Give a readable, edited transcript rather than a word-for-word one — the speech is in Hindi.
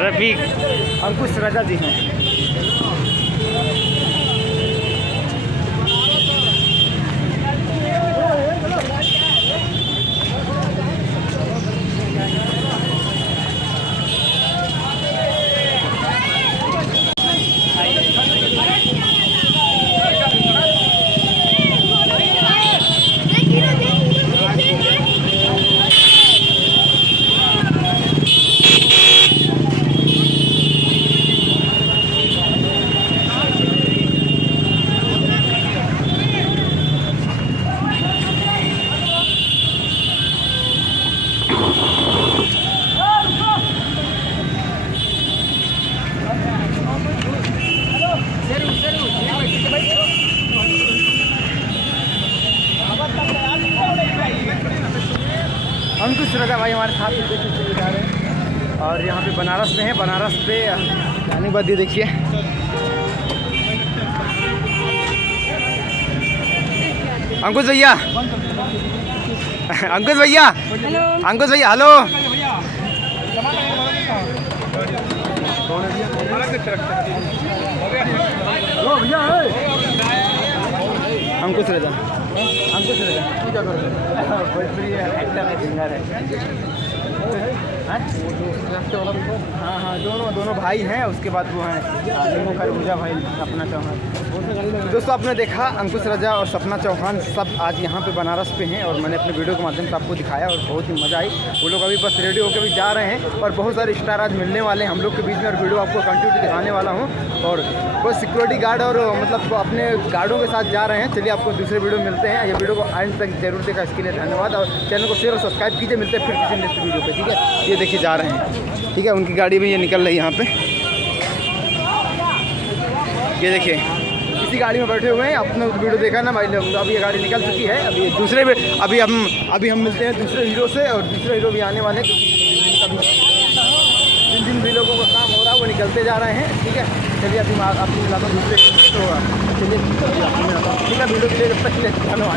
रफीक अंकुश राजा जी हैं। अंकुश राजा भाई हमारे साथ चले जा रहे हैं और यहाँ पे बनारस में है। बनारस पे जाने के बाद ये देखिए अंकुश भैया, अंकुश भैया, अंकुश भैया, हेलो। अंकुश राजा, अंकुश राजा क्या करो, भोजपुरी एक्टर है, सिंगर है। हाँ हाँ, दोनों भाई हैं। उसके बाद वो हैं खरबूजा भाई, सपना चौहान। दोस्तों आपने देखा अंकुश राजा और सपना चौहान सब आज यहाँ पे बनारस पे हैं और मैंने अपने वीडियो के माध्यम से आपको दिखाया और बहुत ही मज़ा आई। वो लोग अभी बस रेडी होकर भी जा रहे हैं और बहुत सारे स्टार आज मिलने वाले हैं हम लोग के बीच में और वीडियो आपको कंटिन्यू दिखाने वाला हूँ। और वो सिक्योरिटी गार्ड और मतलब अपने गार्डों के साथ जा रहे हैं। चलिए आपको दूसरे वीडियो मिलते हैं। ये वीडियो को एंड तक जरूर देखा, इसके लिए धन्यवाद। और चैनल को शेयर और सब्सक्राइब कीजिए। मिलते हैं फिर किसी नेक्स्ट वीडियो पे, ठीक है। ये देखिए जा रहे हैं, ठीक है। उनकी गाड़ी भी ये निकल रही है यहाँ पे, ये देखिए इसी गाड़ी में बैठे हुए हैं। अपने वीडियो देखा ना भाई लोग, अब ये गाड़ी निकल चुकी है। अभी दूसरे अभी हम मिलते हैं दूसरे हीरो से और दूसरे हीरो भी आने वाले हैं। जिन भी लोगों का काम हो रहा है वो निकलते जा रहे हैं, ठीक है। चलिए अभी आपको मिलाता हूँ दूसरे, तो चलिए ठीक है। वीडियो के लिए धन्यवाद।